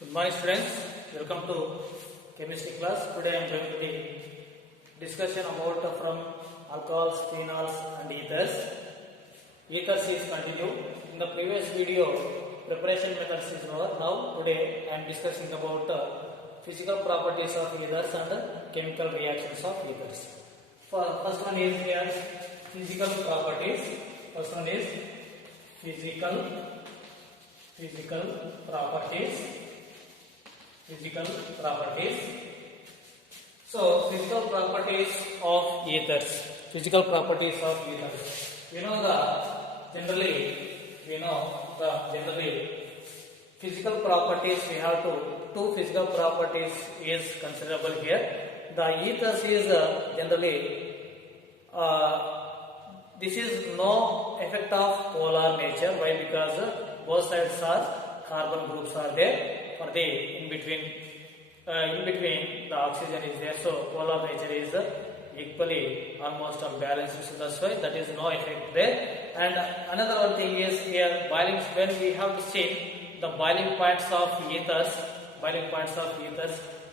Good morning students, welcome to chemistry class. Today I am going to be discussion about from alcohols, phenols and ethers. Ethers is continued. In the previous video preparation methods is over. Now today I am discussing about physical properties of ethers and chemical reactions of ethers. First one is here physical properties. First one is physical properties. So physical properties of ethers. Physical properties of ethers. We know the generally physical properties. We have two physical properties is considerable here. The ethers is generally this is no effect of polar nature. Why? Because both sides are carbon groups are there. For the in between the oxygen is there, so polar nature is equally almost unbalanced, so that's why that is no effect there. And another one thing is here boiling, when we have seen the boiling points of ethers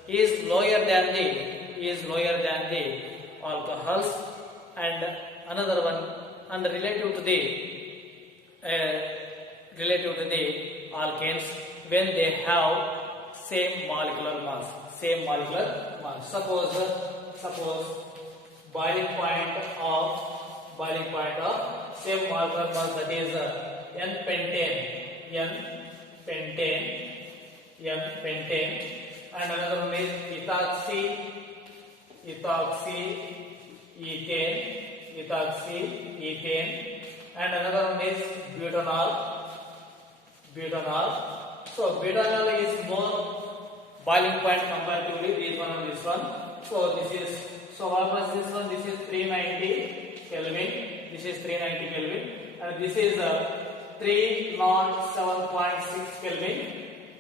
is lower than the alcohols, and another one, and relative to the alkanes when they have same molecular mass. Suppose boiling point of same molecular mass, that is n pentane, and another one is ethoxy ethane, and another one is butanol. So butanol is more boiling point comparatively this one. So almost this one, this is 390 Kelvin. This is 390 Kelvin, and this is 307.6 Kelvin.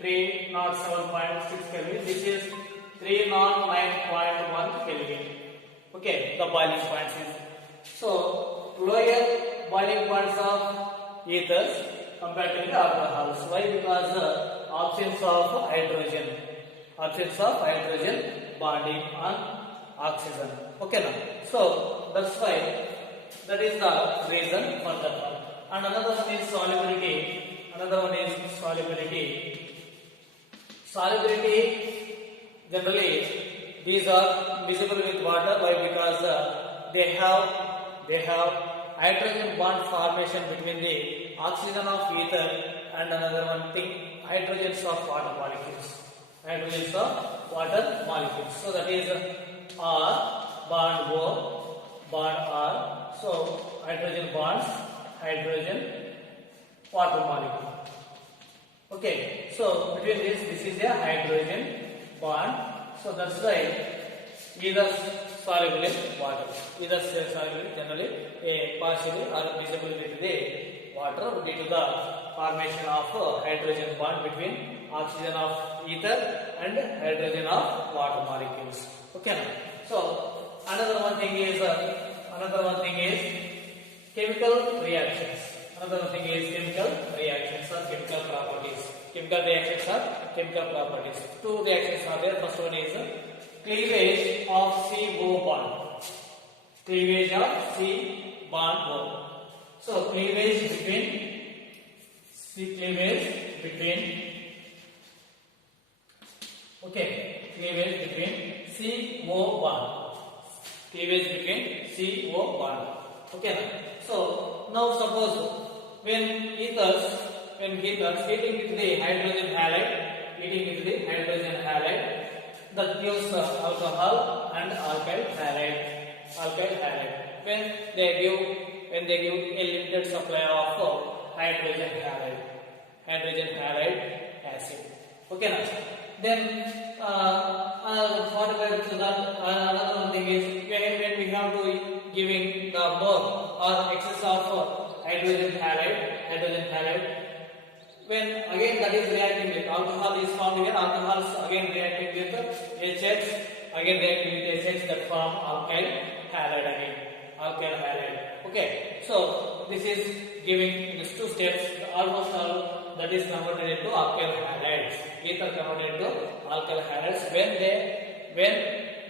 307.6 Kelvin. This is 309.1 Kelvin. Okay, the boiling points is so lower boiling points of ethers compared to the alcohols. Why? Because absence of hydrogen bonding on oxygen. Okay now. So that's why, that is the reason for that one. And another one is solubility. Generally these are visible with water. Why? Because they have hydrogen bond formation between the oxygen of ether and another one thing, hydrogens of water molecules. So that is R bond O bond R. So hydrogen bonds water molecule. Okay, so between this is a hydrogen bond. So that's why either soluble in water, generally partially or visible with the water due to the formation of hydrogen bond between oxygen of ether and hydrogen of water molecules. Okay. So another one thing is chemical reactions. Or chemical properties. Chemical properties. Two reactions are there. First one is cleavage of CO bond. So cleavage between CO bond. Okay. So now suppose when ethers heating with the hydrogen halide, that gives alcohol and alkyl halide. When they give a limited supply of hydrogen halide acid. Okay now. Then another thing is when we have to giving the more or excess of hydrogen halide, when again that is reacting with alcohol is formed here, alcohols again reacting with HH, that form alkyl halide. Okay, so this is giving these two steps almost all that is converted into alkyl halides. Ether converted into alkyl halides when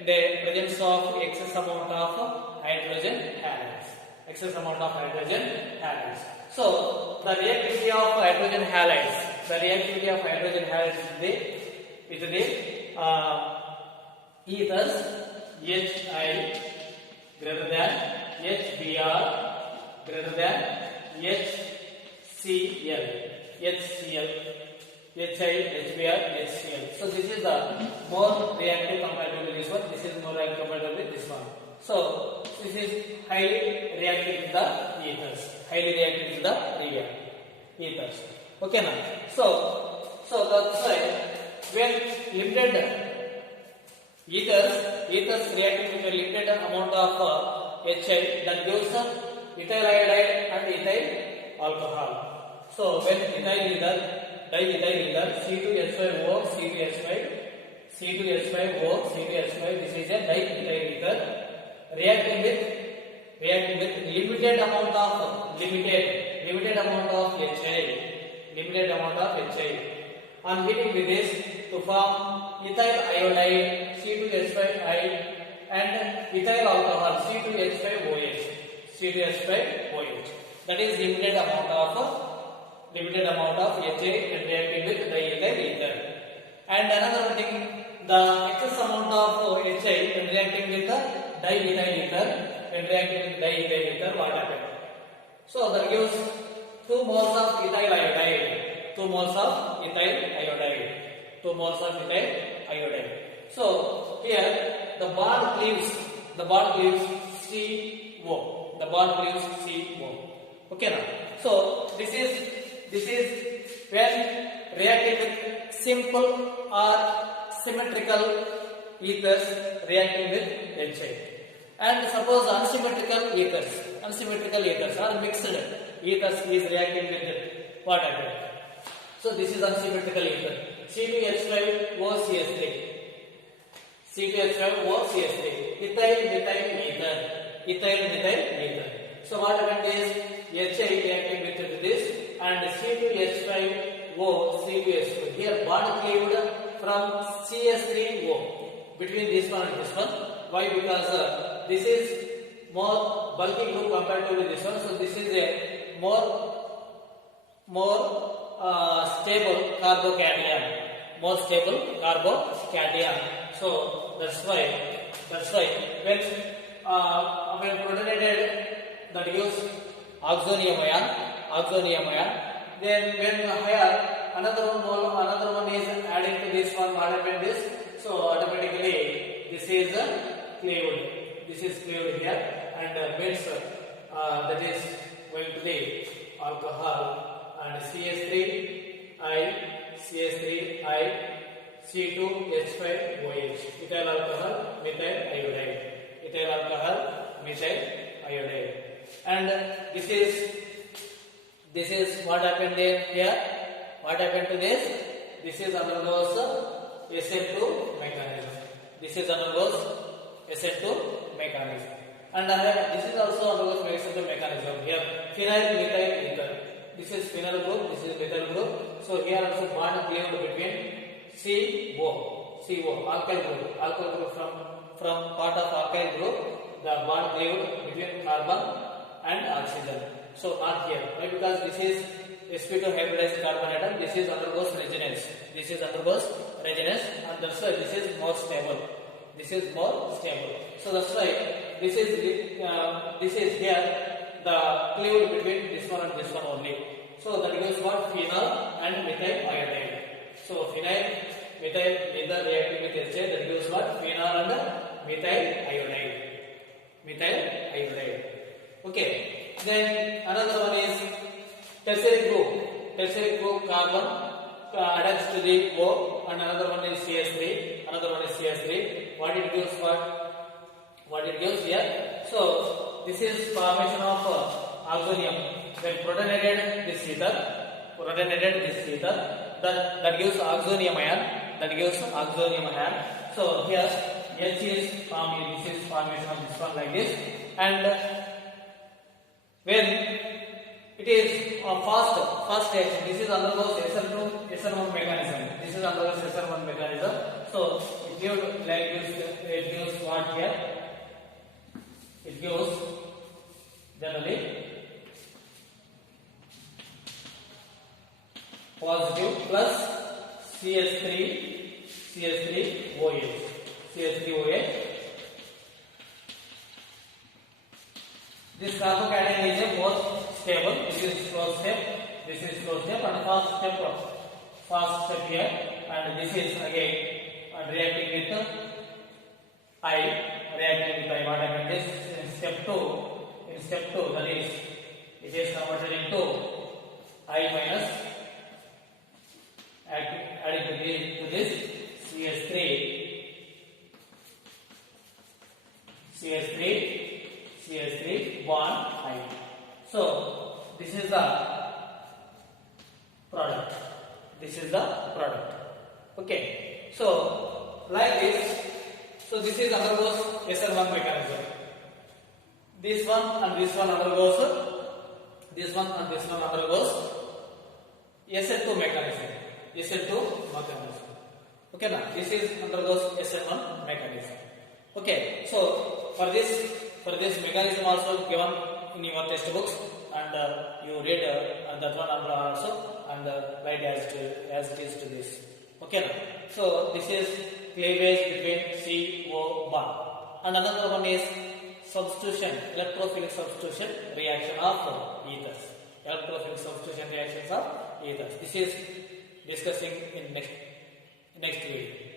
the presence of excess amount of hydrogen halides. Excess amount of hydrogen halides. So the reactivity of hydrogen halides. The reactivity of hydrogen halides with the ethers Hi greater than HBr greater than HCl, HBr, HCl. So this is the more reactive compared to this one. This is more reactive compared to this one. So this is highly reactive with the ethers. Highly reactive with the ethers. Okay now. So that's why when limited ethers reacting with a limited amount of HI, that gives ethyl iodide and ethyl alcohol. So when ethyl ether, diethyl ether, C2H5O, C2H5O, C2H5, this is a diethyl ether reacting with limited amount of HI. On heating with this to form ethyl iodide C2H5I and ethyl alcohol C2H5OH. That is limited amount of HI and reacting with diethyl ether. And another thing, the excess amount of HI and reacting with the diethyl ether, what happens? So that gives 2 moles of ethyl iodide. 2 moles of ethyl iodide. So here the bond cleaves CO. Okay now. So this is when reacting with simple or symmetrical ethers reacting with HI. And suppose unsymmetrical ethers or mixed ethers is reacting with it. What happens? So this is unsymmetrical ether. C2H5OCS3. Ethyl ether. So what happens is HI reacting with this and C2H5O, C2H5. Here bond cleaved from CS3O between this one and this one. Why? Because this is more bulky group compared to this one. So this is a more stable carbocation. So that's why when protonated, that gives oxonium ion. Then when higher, another one is adding to this one. What happened is, so automatically this is cleaved here and means that is going to the alcohol and CS3I C2H5OH, ethyl alcohol, methyl iodide. And this is what happened here. What happened to this? This is undergoes SN2 mechanism. And this is also undergoes SN2 mechanism. Here phenyl methyl ether. This is phenyl group. This is methyl group. So here also bond cleaved between CO, alkyl group from part of alkyl group, the bond cleaved between carbon and oxygen. So not here. Why? Because this is sp2 hybridized carbon atom. This is undergoes resonance. And that's why this is more stable. So that's why this is here the cleaved between this one and this one only. So that gives what? Phenol and methyl iodide. So phenyl, methyl either reacting with HI, that gives what? Phenol and methyl iodide. Okay. Then another one is tertiary group carbon attached to the O, and another one is CS3. What it gives? What it gives here? So this is formation of oxonium. When protonated this ether, that gives oxonium ion. So here H is forming. This is formation of this one like this. And when it is a fast reaction. This is undergoes SN1 mechanism. This is undergoes SN1 mechanism. So it gives like this. It gives what here? It gives generally positive plus CH3OH. This carbocation is a both stable. This is slow step. This is slow step and fast step here. And this is again reacting with I. Reacting with I. What happened is in step 2. That is it is converted into I minus. Adding to this CH3 bond I. So this is the product. Okay. So like this. So this is undergoes SN1 mechanism. This one and this one undergoes SN2 mechanism. Okay, now this is undergoes SN1 mechanism. Okay, so for this mechanism also given in your textbooks, and you read that one also, and write as it is to this. Okay, now so this is cleavage between CO bond, and another one is substitution, electrophilic substitution reaction of ethers. This is discussing in next video.